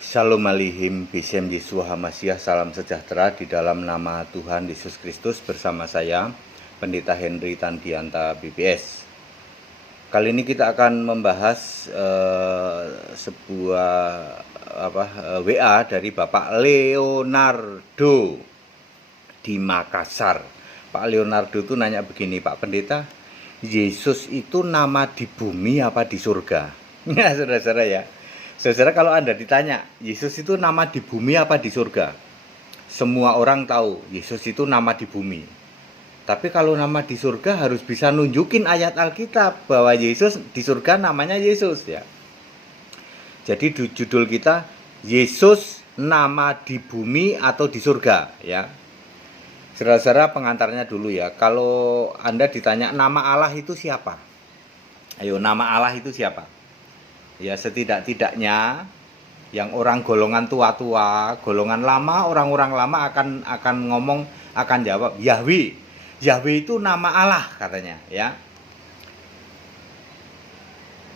Shalom Alihim, Bisem Yeshua Hamasiah, salam sejahtera di dalam nama Tuhan Yesus Kristus bersama saya, Pendeta Henry Tandianta BPS. Kali ini kita akan membahas sebuah WA dari Bapak Leonardo di Makassar. Pak Leonardo itu nanya begini, Pak Pendeta, Yesus itu nama di bumi apa di surga? Ya, saudara-saudara ya. Saudara, kalau Anda ditanya, Yesus itu nama di bumi apa di surga? Semua orang tahu, Yesus itu nama di bumi. Tapi kalau nama di surga harus bisa nunjukin ayat Alkitab bahwa Yesus di surga namanya Yesus ya. Jadi judul kita, Yesus nama di bumi atau di surga ya. Saudara-saudara, pengantarnya dulu ya. Kalau Anda ditanya nama Allah itu siapa? Ayo, nama Allah itu siapa? Ya, setidak-tidaknya yang orang golongan tua-tua, golongan lama, orang-orang lama akan ngomong, akan jawab Yahweh. Yahweh itu nama Allah katanya ya.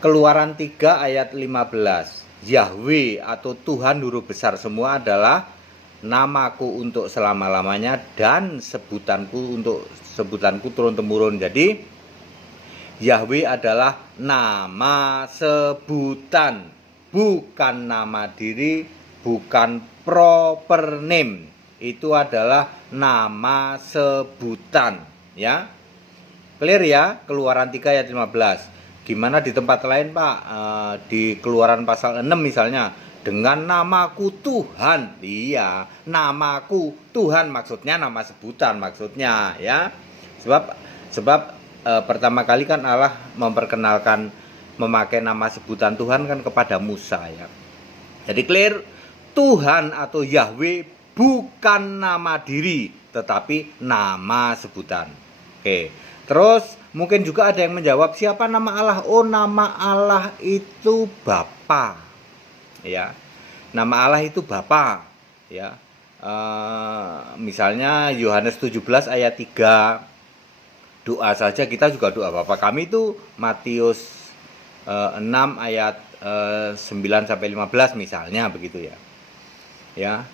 Keluaran 3 ayat 15. Yahweh atau Tuhan huruf besar semua adalah namaku untuk selama-lamanya dan sebutanku turun-temurun. Jadi Yahweh adalah nama sebutan, bukan nama diri, bukan proper name. Itu adalah nama sebutan, ya. Clear ya? Keluaran 3 ayat 15. Gimana di tempat lain, Pak? Di Keluaran pasal 6 misalnya, dengan namaku Tuhan. Iya, namaku Tuhan maksudnya nama sebutan maksudnya, ya. Sebab pertama kali kan Allah memperkenalkan memakai nama sebutan Tuhan kan kepada Musa ya. Jadi clear, Tuhan atau Yahweh bukan nama diri tetapi nama sebutan. Oke. Terus mungkin juga ada yang menjawab, siapa nama Allah? Oh, nama Allah itu Bapa. Ya. Nama Allah itu Bapa ya. Misalnya Yohanes 17 ayat 3. Doa saja kita juga doa Bapa kami itu Matius 6 ayat 9 sampai 15 misalnya begitu ya. Ya.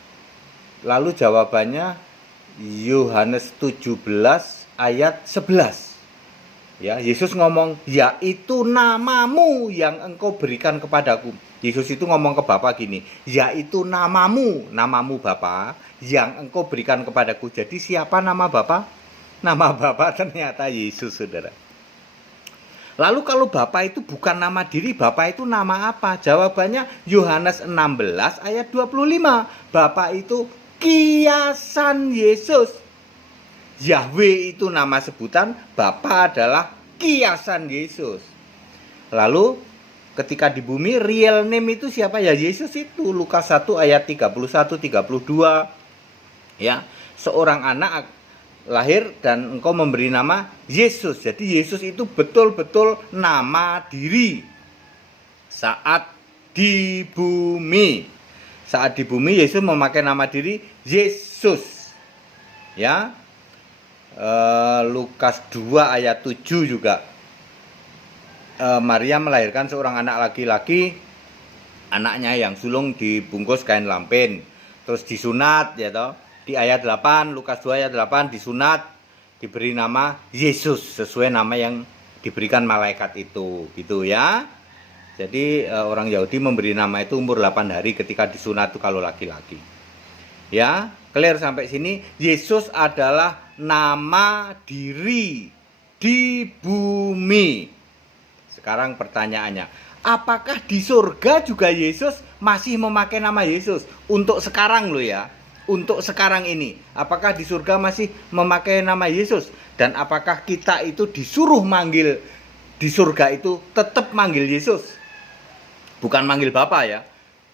Lalu jawabannya Yohanes 17 ayat 11. Ya, Yesus ngomong, "Yaitu namamu yang engkau berikan kepadaku." Yesus itu ngomong ke Bapa gini, "Yaitu namamu Bapa yang engkau berikan kepadaku." Jadi siapa nama Bapa? Nama Bapa ternyata Yesus, saudara. Lalu kalau Bapa itu bukan nama diri, Bapa itu nama apa? Jawabannya Yohanes 16 ayat 25. Bapa itu kiasan Yesus. Yahweh itu nama sebutan, Bapa adalah kiasan Yesus. Lalu ketika di bumi real name itu siapa? Ya Yesus itu. Lukas 1 ayat 31 32. Ya, seorang anak lahir dan engkau memberi nama Yesus. Jadi Yesus itu betul-betul nama diri saat di bumi. Saat di bumi Yesus memakai nama diri Yesus. Ya. Lukas 2 ayat 7 juga. Maria melahirkan seorang anak laki-laki. Anaknya yang sulung dibungkus kain lampen, terus disunat ya toh. Di ayat 8, Lukas 2 ayat 8 disunat, diberi nama Yesus sesuai nama yang diberikan malaikat itu, gitu ya. Jadi orang Yahudi memberi nama itu umur 8 hari ketika disunat itu kalau laki-laki. Ya, clear sampai sini. Yesus adalah nama diri di bumi. Sekarang pertanyaannya, apakah di surga juga Yesus masih memakai nama Yesus? Untuk sekarang loh ya. Untuk sekarang ini, apakah di surga masih memakai nama Yesus? Dan apakah kita itu disuruh manggil di surga itu tetap manggil Yesus? Bukan manggil Bapa ya.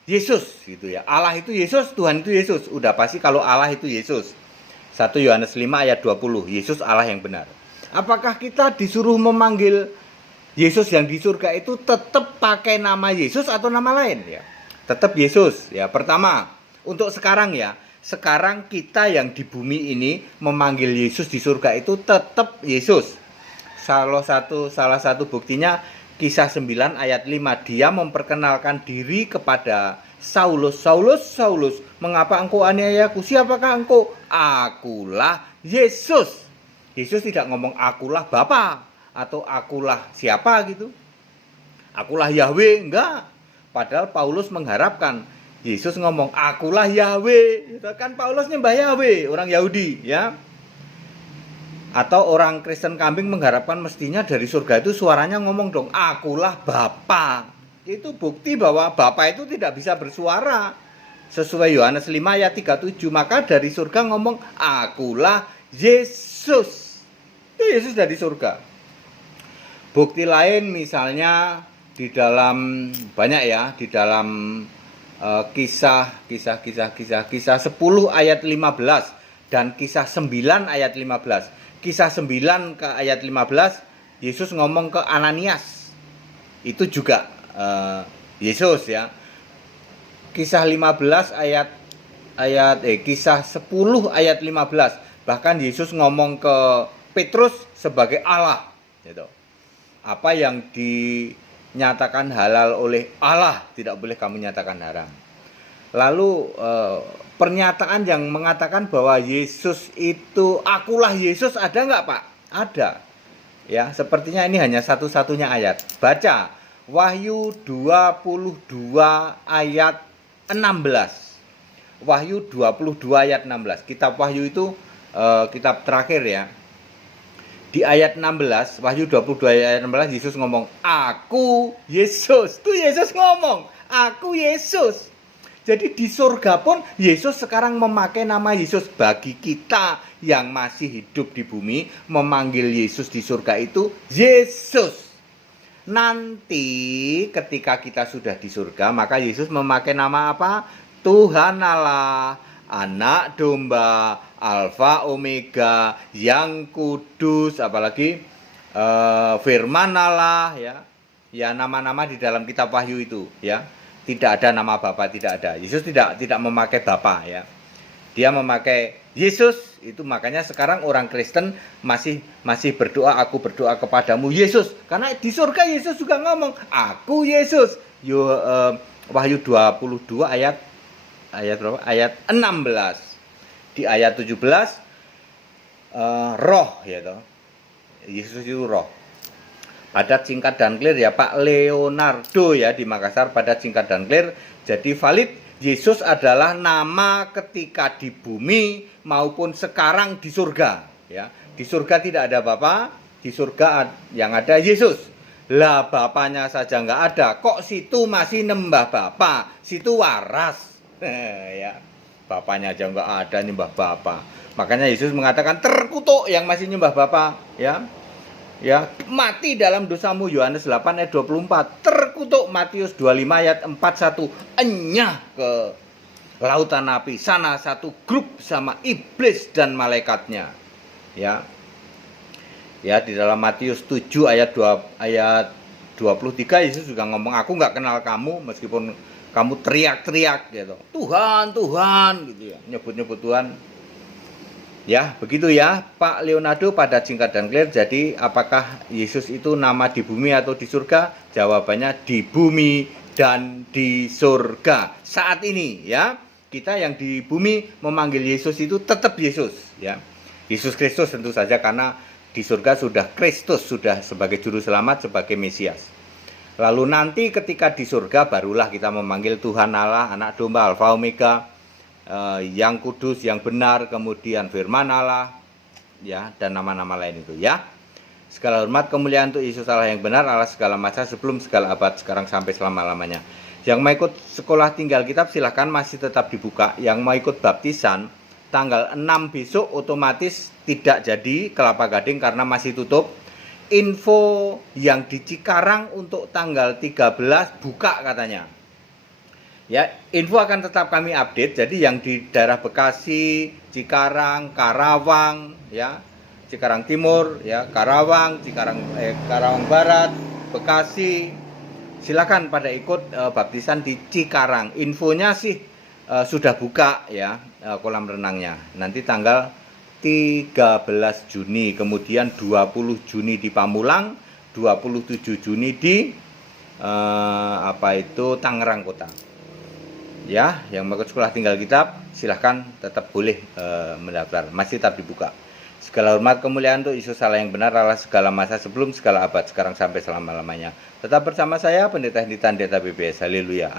Yesus gitu ya. Allah itu Yesus, Tuhan itu Yesus. Udah pasti kalau Allah itu Yesus. 1 Yohanes 5 ayat 20. Yesus Allah yang benar. Apakah kita disuruh memanggil Yesus yang di surga itu tetap pakai nama Yesus atau nama lain ya? Tetap Yesus ya. Pertama, untuk sekarang ya. Sekarang kita yang di bumi ini memanggil Yesus di surga itu tetap Yesus. Salah satu buktinya Kisah 9 ayat 5. Dia memperkenalkan diri kepada Saulus, Saulus, Saulus, mengapa engkau aniayaku? Siapakah engkau? Akulah Yesus. Yesus tidak ngomong akulah Bapa atau akulah siapa gitu. Akulah Yahweh, enggak. Padahal Paulus mengharapkan Yesus ngomong akulah Yahweh. Itu kan Paulus nyembah Yahweh, orang Yahudi, ya. Atau orang Kristen kambing mengharapkan mestinya dari surga itu suaranya ngomong dong, akulah Bapa. Itu bukti bahwa Bapa itu tidak bisa bersuara. Sesuai Yohanes 5 ayat 37, maka dari surga ngomong akulah Yesus. Itu Yesus dari surga. Bukti lain misalnya di dalam banyak ya, di dalam kisah 10 ayat 15 dan kisah 9 ayat 15. Kisah 9 ke ayat 15, Yesus ngomong ke Ananias. Itu juga Yesus ya. Kisah 15 kisah 10 ayat 15. Bahkan Yesus ngomong ke Petrus sebagai Allah gitu. Apa yang dinyatakan halal oleh Allah tidak boleh kamu nyatakan haram. Lalu pernyataan yang mengatakan bahwa Yesus itu akulah Yesus ada nggak Pak? Ada. Ya, sepertinya ini hanya satu-satunya ayat. Baca Wahyu 22 ayat 16. Wahyu 22 ayat 16. Kitab Wahyu itu kitab terakhir ya. Di ayat 16, Wahyu 22 ayat 16, Yesus ngomong, aku Yesus. Tuh Yesus ngomong, aku Yesus. Jadi di surga pun Yesus sekarang memakai nama Yesus. Bagi kita yang masih hidup di bumi, memanggil Yesus di surga itu Yesus. Nanti ketika kita sudah di surga, maka Yesus memakai nama apa? Tuhan Allah, Anak Domba, Alfa Omega, yang kudus, apalagi Firman Allah ya. Ya, nama-nama di dalam kitab Wahyu itu ya. Tidak ada nama Bapa, tidak ada. Yesus tidak memakai Bapa ya. Dia memakai Yesus. Itu makanya sekarang orang Kristen masih berdoa, aku berdoa kepadamu Yesus. Karena di surga Yesus juga ngomong, aku Yesus. Wahyu 22 ayat berapa? Ayat 16. Di ayat 17 roh ya toh. Yesus itu roh. Padat, singkat dan clear ya Pak Leonardo ya di Makassar, padat, singkat dan clear. Jadi valid, Yesus adalah nama ketika di bumi maupun sekarang di surga ya. Di surga tidak ada Bapa, di surga yang ada Yesus. Lah Bapaknya saja nggak ada, kok situ masih nembah Bapa, situ waras. Ya. Bapaknya aja nggak ada, nyembah Bapa. Makanya Yesus mengatakan terkutuk yang masih nyembah Bapa ya. Ya, mati dalam dosamu Yohanes 8 ayat 24. Terkutuk Matius 25 ayat 41. Enyah ke lautan api. Sana satu grup sama iblis dan malaikatnya. Ya. Ya, di dalam Matius 7 ayat 23 Yesus juga ngomong, aku nggak kenal kamu meskipun kamu teriak-teriak gitu. Tuhan, Tuhan gitu ya. Nyebut-nyebut Tuhan. Ya, begitu ya Pak Leonardo, padat, singkat dan clear. Jadi apakah Yesus itu nama di bumi atau di surga? Jawabannya di bumi dan di surga. Saat ini ya, kita yang di bumi memanggil Yesus itu tetap Yesus ya. Yesus Kristus tentu saja, karena di surga sudah Kristus, sudah sebagai juru selamat, sebagai Mesias. Lalu nanti ketika di surga barulah kita memanggil Tuhan Allah, Anak Domba, Alfa Omega, yang kudus, yang benar, kemudian Firman Allah ya, dan nama-nama lain itu ya. Segala hormat kemuliaan untuk Yesus Allah yang benar, Allah segala masa, sebelum segala abad, sekarang sampai selama-lamanya. Yang mau ikut sekolah tinggal kitab silahkan, masih tetap dibuka. Yang mau ikut baptisan tanggal 6 besok otomatis tidak jadi Kelapa Gading karena masih tutup. Info yang di Cikarang untuk tanggal 13 buka katanya. Ya, info akan tetap kami update. Jadi yang di daerah Bekasi, Cikarang, Karawang, ya, Cikarang Timur, ya, Karawang, Karawang Barat, Bekasi, silakan pada ikut baptisan di Cikarang. Infonya sih sudah buka ya, kolam renangnya. Nanti tanggal 13 Juni, kemudian 20 Juni di Pamulang, 27 Juni di Tangerang Kota. Ya, yang mau ke sekolah tinggal kitab, silahkan tetap boleh mendaftar, masih tetap dibuka. Segala hormat kemuliaan untuk Yesus Allah yang benar, Allah segala masa sebelum segala abad, sekarang sampai selama-lamanya. Tetap bersama saya, Pendeta Hendy Tandeta BBS. Haleluya.